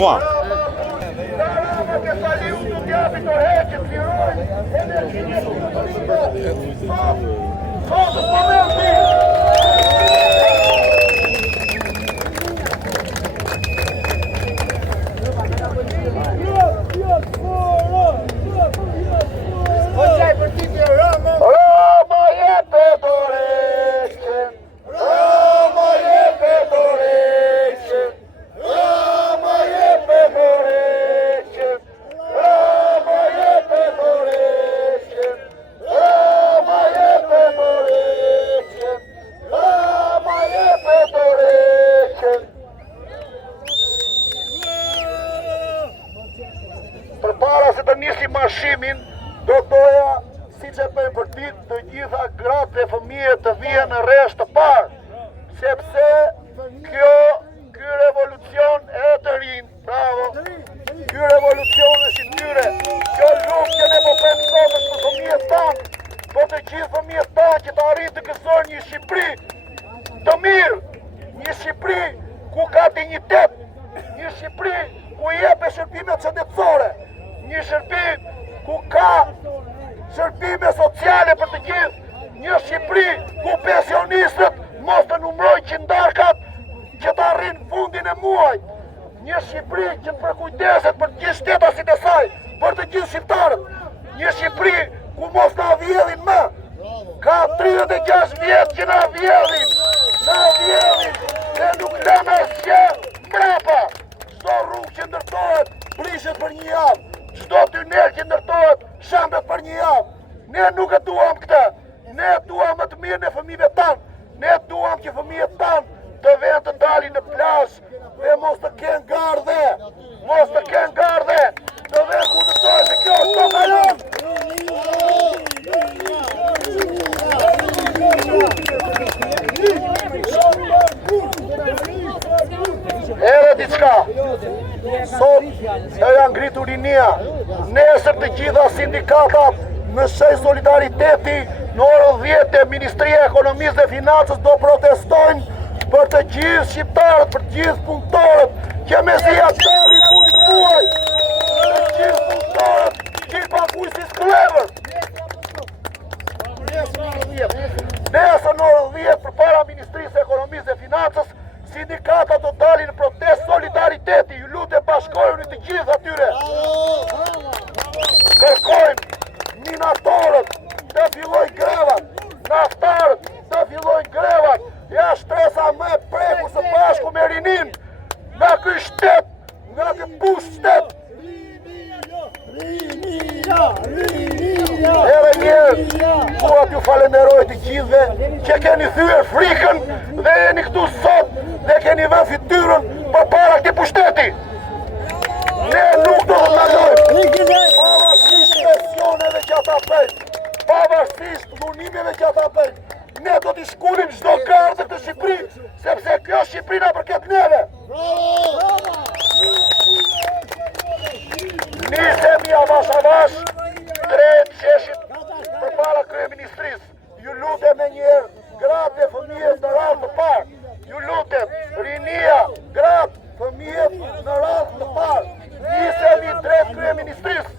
Mua. Përpara se të nisi marshimin, do doja, si që bëjmë për ditë, të gjitha gratë dhe fëmijët të vijen në rresht të parë, sepse ky revolucion e të rinë, bravo, ky revolucion është i tyre, kjo luftë që ne po bëjmë sot është për fëmijët tanë, po të gjithë fëmijët tanë që të arrinë të gëzojnë një Shqipëri të mirë, një Shqipëri ku ka dignitet, një Shqipëri ku jepë shërbimet shëndetësore, një Shqipëri ku ka shërbime sociale për të gjithë, një Shqipëri ku pensionistët mos të numrojnë qindarkat që të arrinë fundin e muajt, një Shqipëri që të përkujdeset për të gjithë shtetasit e saj, për të gjithë shqiptarët, një Shqipëri ku mos na vjedhin më. Ka 36 vjetë që na vjedhin, dhe nuk lënë asgjë mbrapa. Çdo rrugë që ndërtohet prishet për një javë, çdo tunel që ndërtohet shambet për një javë. Ne nuk e duam këtë, ne duam më të mirën e fëmijëve tanë, ne duam që fëmijët tanë të vend të dalin në plazh dhe mos të kenë gardhe, të vend ku të dojë se kjo është toka jonë. Ere diçka, sot e janë ngritur rinia, nesër të gjitha sindikatat në shej solidariteti në orën 10 e Ministria e Ekonomisë dhe Financës do protestojnë për të gjithë shqiptarët, për të gjithë punëtorët që me zi dalin fundit muaj, për të gjithë punëtorët që i paguajnë sklever. Nesër në orën 10 përpara Ministrisë e Ekonomisë dhe Financës, sindikatat do dalin në protest solidariteti, ju lutem bashkohuni të gjithë atyre. Kërkojmë minatorët të fillojnë grevat, naftarët të fillojnë grevat, ja shtresa më e preku së bashku me rinin, nga ky shtet, nga ky push shtet. Ere njerë, dua t'ju falenderoj të gjithëve që keni thyer frikën dhe jeni këtu sot dhe keni vënë fytyrën përpara këtij pushteti. Ne nuk do të ndalojmë, pavarësisht pensioneve që ata bëjnë, pavarësisht dhunimeve që ata bëjnë, ne do t'i shkulim çdo gardë të Shqipëri, sepse kjo Shqipëri na përket neve. Nisemi avash avash drejt qeshit përpara kryeministrisë. Ju lutem me njëherë, gratë dhe fëmijët në radhë të parë. Ju lutem, rinia, gratë, fëmijët në radhë të parë. Nisemi drejt kryeministrisë.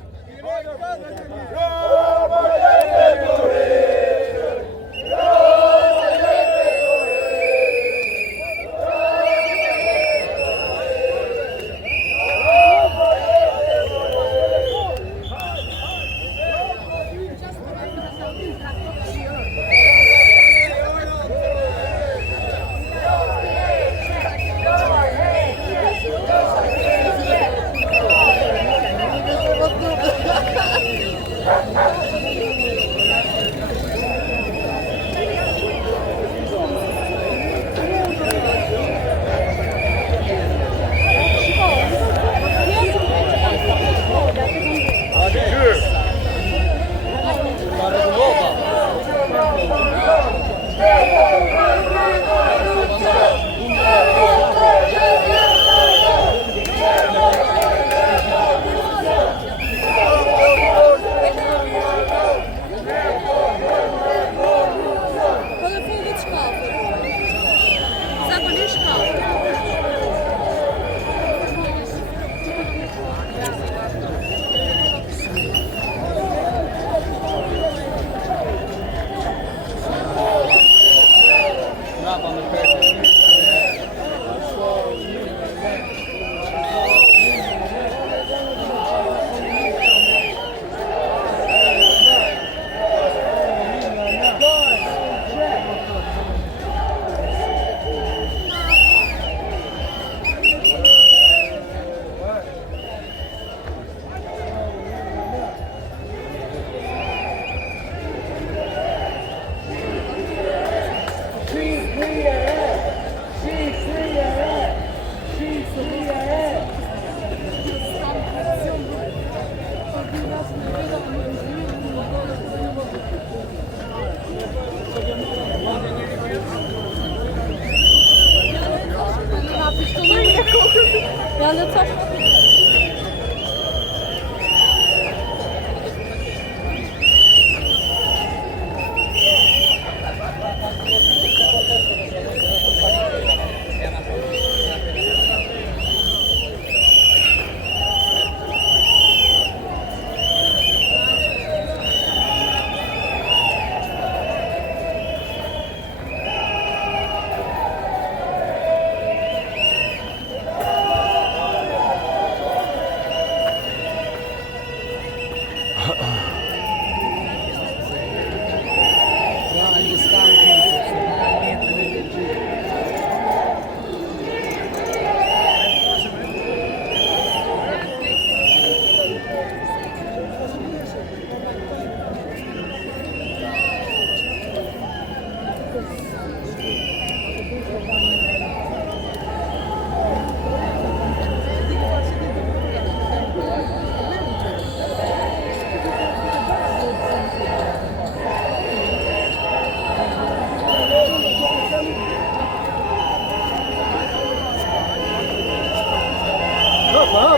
Alle Zoff.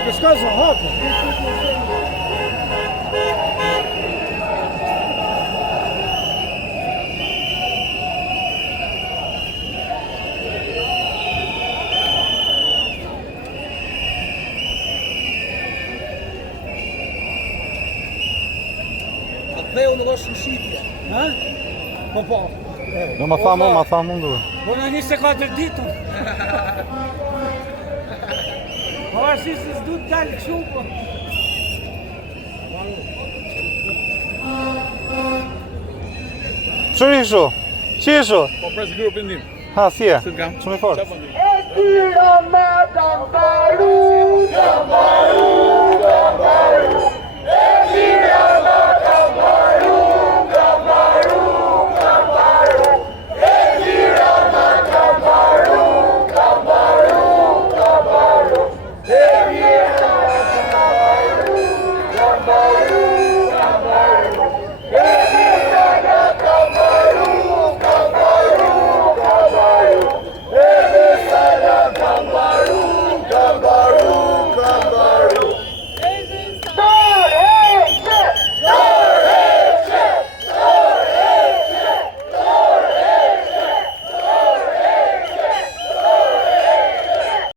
Descansa, rápido. Até o negócio no sítio. Hã? Popó. No ma fa mundur. Bona 24 ditë. Po si se s'du të dalë kështu po. Çurishu. Qishu. Po pres grupin tim. Ha, si e? Se të kam. Shumë i fort. E tira ma të mbaru,